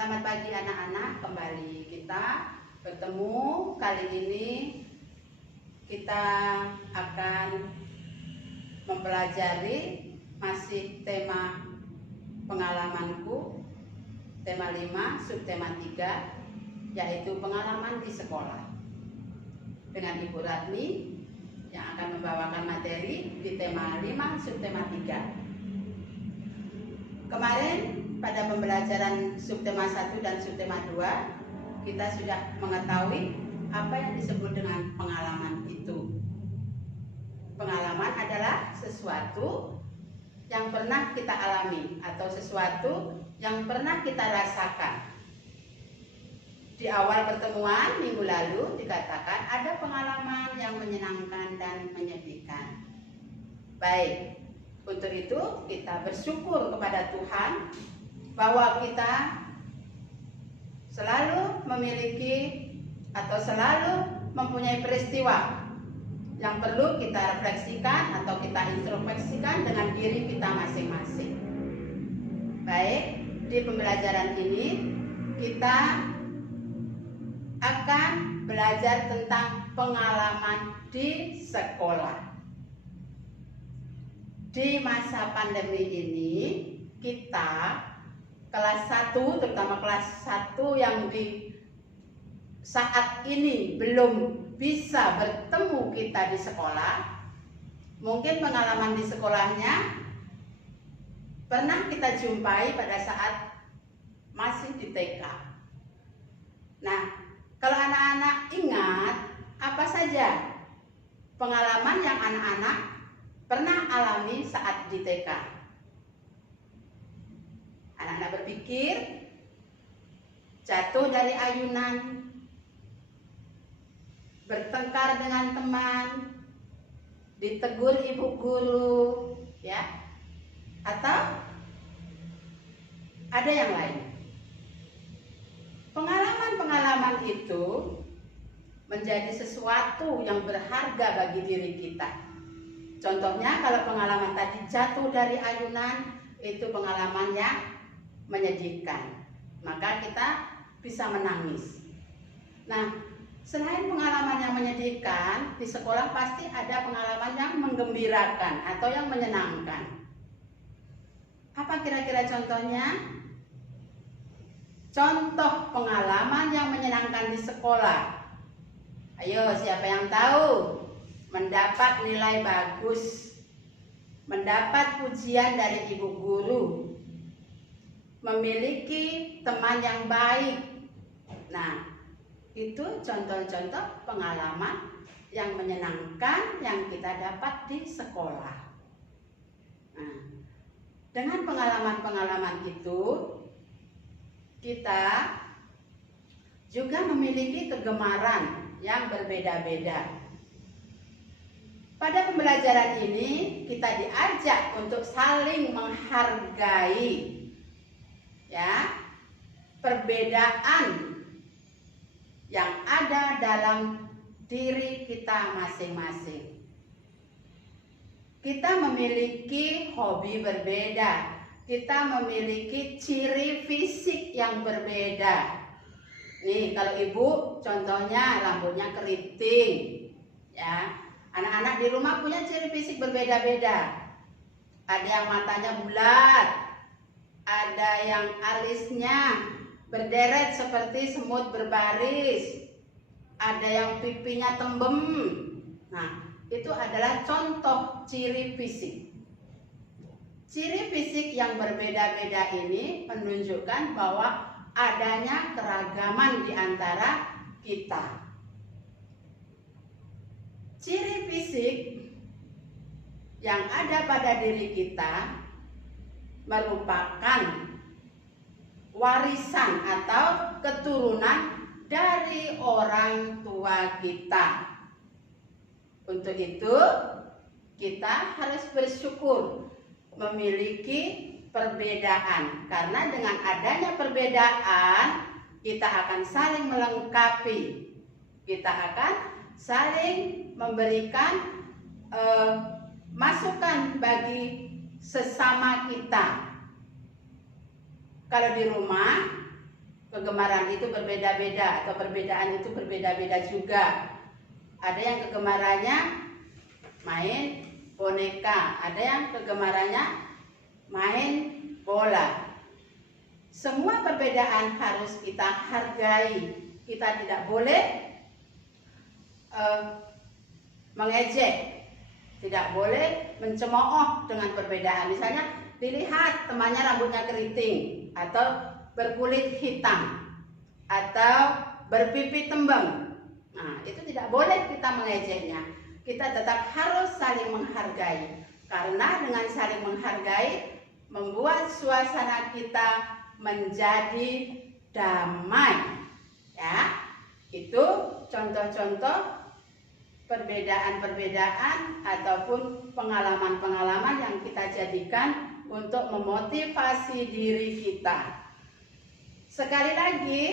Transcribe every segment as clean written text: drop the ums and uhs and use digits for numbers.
Selamat pagi anak-anak, kembali kita bertemu. Kali ini kita akan mempelajari masih tema pengalamanku, tema 5, subtema 3, yaitu pengalaman di sekolah. Dengan Ibu Ratmi yang akan membawakan materi di tema 5, subtema 3. Kemarin pada pembelajaran subtema 1 dan subtema 2 kita sudah mengetahui apa yang disebut dengan pengalaman itu. Pengalaman adalah sesuatu yang pernah kita alami atau sesuatu yang pernah kita rasakan. Di awal pertemuan minggu lalu dikatakan ada pengalaman yang menyenangkan dan menyedihkan. Baik, untuk itu kita bersyukur kepada Tuhan bahwa kita selalu memiliki atau selalu mempunyai peristiwa yang perlu kita refleksikan atau kita introspeksikan dengan diri kita masing-masing. Baik, di pembelajaran ini kita akan belajar tentang pengalaman di sekolah. Di masa pandemi ini kita kelas 1, terutama kelas 1 yang di saat ini belum bisa bertemu kita di sekolah, mungkin pengalaman di sekolahnya pernah kita jumpai pada saat masih di TK. Nah, kalau anak-anak ingat apa saja pengalaman yang anak-anak pernah alami saat di TK? Anak-anak berpikir, jatuh dari ayunan, bertengkar dengan teman, ditegur ibu guru, ya, atau ada yang lain. Pengalaman-pengalaman itu menjadi sesuatu yang berharga bagi diri kita. Contohnya kalau pengalaman tadi jatuh dari ayunan, itu pengalaman yang menyedihkan. Maka kita bisa menangis. Nah, selain pengalaman yang menyedihkan, di sekolah pasti ada pengalaman yang menggembirakan atau yang menyenangkan. Apa kira-kira contohnya? Contoh pengalaman yang menyenangkan di sekolah. Ayo, siapa yang tahu? Mendapat nilai bagus, mendapat pujian dari ibu guru, memiliki teman yang baik. Nah, itu contoh-contoh pengalaman yang menyenangkan yang kita dapat di sekolah. Nah, dengan pengalaman-pengalaman itu, kita juga memiliki kegemaran yang berbeda-beda. Pada pembelajaran ini kita diajak untuk saling menghargai, ya, perbedaan yang ada dalam diri kita masing-masing. Kita memiliki hobi berbeda, kita memiliki ciri fisik yang berbeda. Nih, kalau ibu contohnya rambutnya keriting, ya. Anak-anak di rumah punya ciri fisik berbeda-beda. Ada yang matanya bulat, ada yang alisnya berderet seperti semut berbaris, ada yang pipinya tembem. Nah, itu adalah contoh ciri fisik. Ciri fisik yang berbeda-beda ini menunjukkan bahwa adanya keragaman di antara kita. Ciri fisik yang ada pada diri kita merupakan warisan atau keturunan dari orang tua kita. Untuk itu, kita harus bersyukur memiliki perbedaan, karena dengan adanya perbedaan kita akan saling melengkapi, kita akan saling memberikan masukan bagi sesama kita. Kalau di rumah kegemaran itu berbeda-beda atau perbedaan itu berbeda-beda juga. Ada yang kegemarannya main boneka, ada yang kegemarannya main bola. Semua perbedaan harus kita hargai. Kita tidak boleh mengejek, tidak boleh mencemooh dengan perbedaan. Misalnya dilihat temannya rambutnya keriting atau berkulit hitam atau berpipi tembem. Nah, itu tidak boleh kita mengejeknya. Kita tetap harus saling menghargai. Karena dengan saling menghargai membuat suasana kita menjadi damai. Ya, itu contoh-contoh perbedaan-perbedaan ataupun pengalaman-pengalaman yang kita jadikan untuk memotivasi diri kita. Sekali lagi,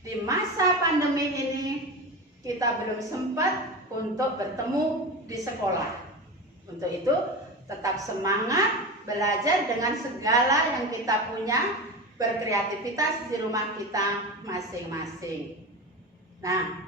di masa pandemi ini kita belum sempat untuk bertemu di sekolah. Untuk itu, tetap semangat belajar dengan segala yang kita punya, berkreativitas di rumah kita masing-masing. Nah,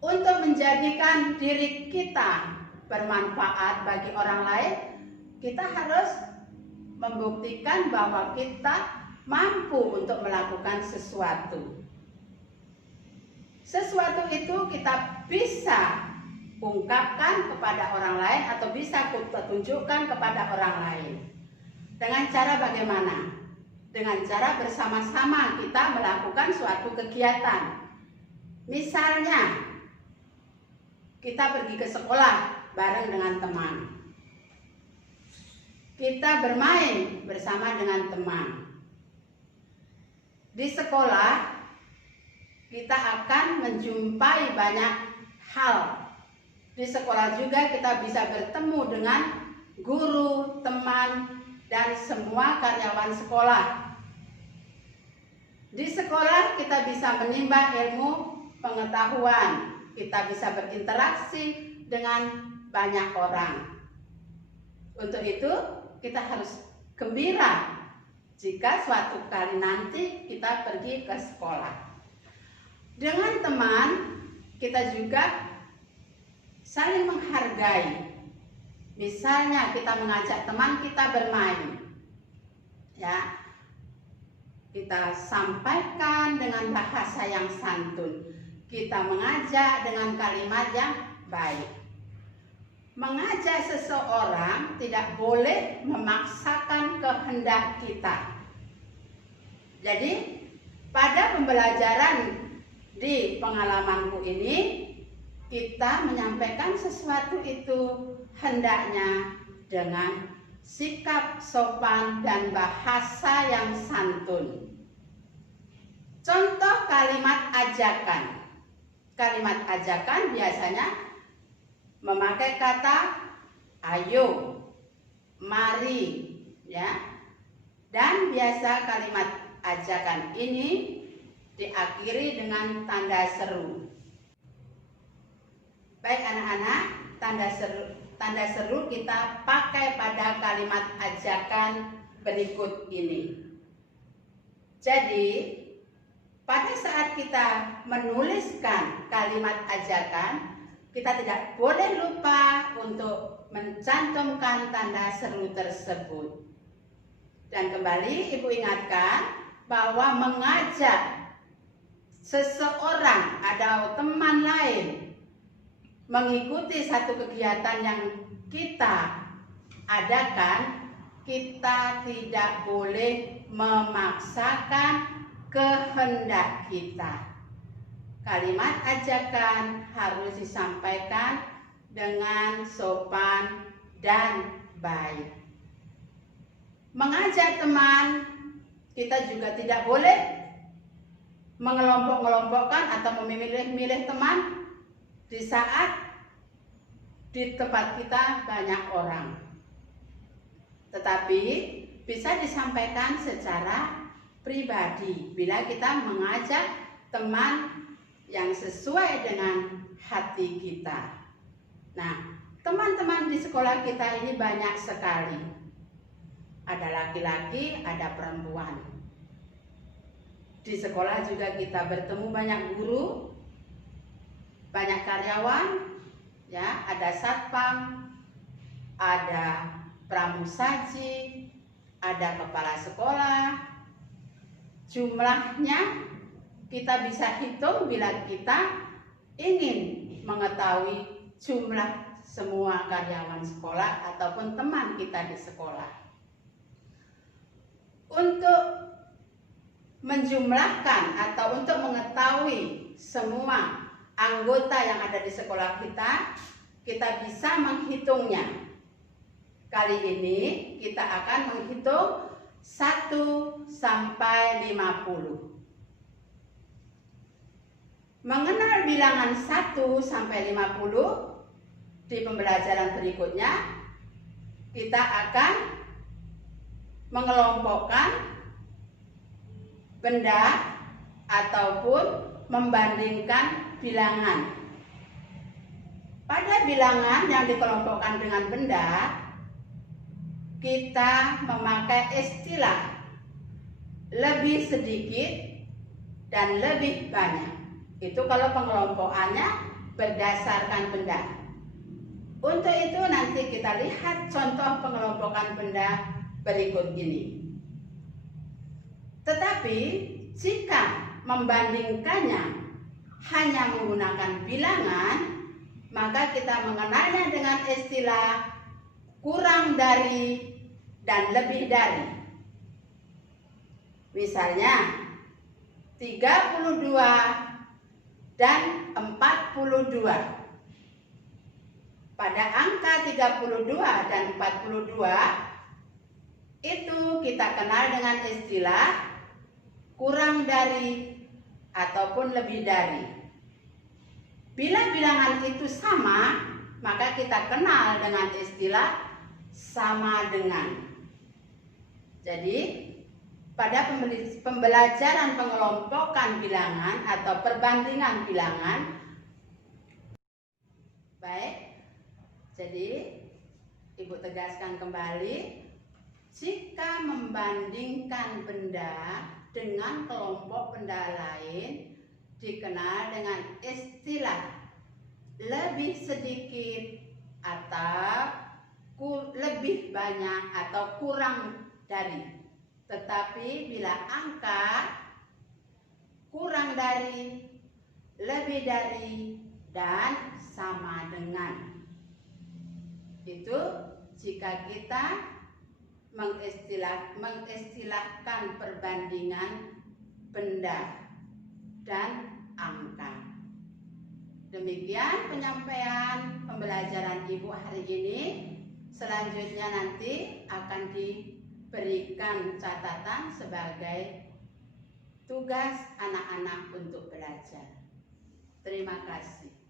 untuk menjadikan diri kita bermanfaat bagi orang lain, kita harus membuktikan bahwa kita mampu untuk melakukan sesuatu. Sesuatu itu kita bisa ungkapkan kepada orang lain atau bisa kita tunjukkan kepada orang lain. Dengan cara bagaimana? Dengan cara bersama-sama kita melakukan suatu kegiatan. Misalnya, kita pergi ke sekolah bareng dengan teman. Kita bermain bersama dengan teman. Di sekolah, kita akan menjumpai banyak hal. Di sekolah juga kita bisa bertemu dengan guru, teman, dan semua karyawan sekolah. Di sekolah kita bisa menimba ilmu pengetahuan, kita bisa berinteraksi dengan banyak orang. Untuk itu kita harus gembira jika suatu kali nanti kita pergi ke sekolah. Dengan teman kita juga saling menghargai. Misalnya kita mengajak teman kita bermain, ya, kita sampaikan dengan bahasa yang santun. Kita mengajak dengan kalimat yang baik. Mengajak seseorang tidak boleh memaksakan kehendak kita. Jadi, pada pembelajaran di pengalamanku ini, kita menyampaikan sesuatu itu hendaknya dengan sikap sopan dan bahasa yang santun. Contoh kalimat ajakan. Kalimat ajakan biasanya memakai kata ayo, mari, ya. Dan biasa kalimat ajakan ini diakhiri dengan tanda seru. Baik anak-anak, tanda seru kita pakai pada kalimat ajakan berikut ini. Jadi, pada saat kita menuliskan kalimat ajakan, kita tidak boleh lupa untuk mencantumkan tanda seru tersebut. Dan kembali Ibu ingatkan bahwa mengajak seseorang atau teman lain mengikuti satu kegiatan yang kita adakan, kita tidak boleh memaksakan kehendak kita. Kalimat ajakan harus disampaikan dengan sopan dan baik. Mengajak teman, kita juga tidak boleh mengelompok-kelompokkan atau memilih-milih teman di saat di tempat kita banyak orang. Tetapi bisa disampaikan secara pribadi bila kita mengajak teman yang sesuai dengan hati kita. Nah, teman-teman di sekolah kita ini banyak sekali. Ada laki-laki, ada perempuan. Di sekolah juga kita bertemu banyak guru, banyak karyawan, ya, ada satpam, ada pramusaji, ada kepala sekolah. Jumlahnya kita bisa hitung bila kita ingin mengetahui jumlah semua karyawan sekolah ataupun teman kita di sekolah. Untuk menjumlahkan atau untuk mengetahui semua anggota yang ada di sekolah kita bisa menghitungnya. Kali ini kita akan menghitung 1 sampai 50. Mengenal bilangan 1 sampai 50 di pembelajaran berikutnya, kita akan mengelompokkan benda ataupun membandingkan bilangan. Pada bilangan yang dikelompokkan dengan benda, kita memakai istilah lebih sedikit dan lebih banyak. Itu kalau pengelompokannya berdasarkan benda. Untuk itu nanti kita lihat contoh pengelompokan benda berikut ini. Tetapi jika membandingkannya hanya menggunakan bilangan, maka kita mengenalnya dengan istilah kurang dari dan lebih dari. Misalnya 32 dan 42. Pada angka 32 dan 42 itu kita kenal dengan istilah kurang dari ataupun lebih dari. Bila bilangan itu sama, maka kita kenal dengan istilah sama dengan. Jadi pada pembelajaran pengelompokan bilangan atau perbandingan bilangan, baik, jadi Ibu tegaskan kembali, jika membandingkan benda dengan kelompok benda lain dikenal dengan istilah lebih sedikit atau lebih banyak atau kurang dari. Tetapi bila angka kurang dari, lebih dari, dan sama dengan, itu jika kita mengistilahkan perbandingan benda dan angka. Demikian penyampaian pembelajaran Ibu hari ini. Selanjutnya nanti akan diberikan catatan sebagai tugas anak-anak untuk belajar. Terima kasih.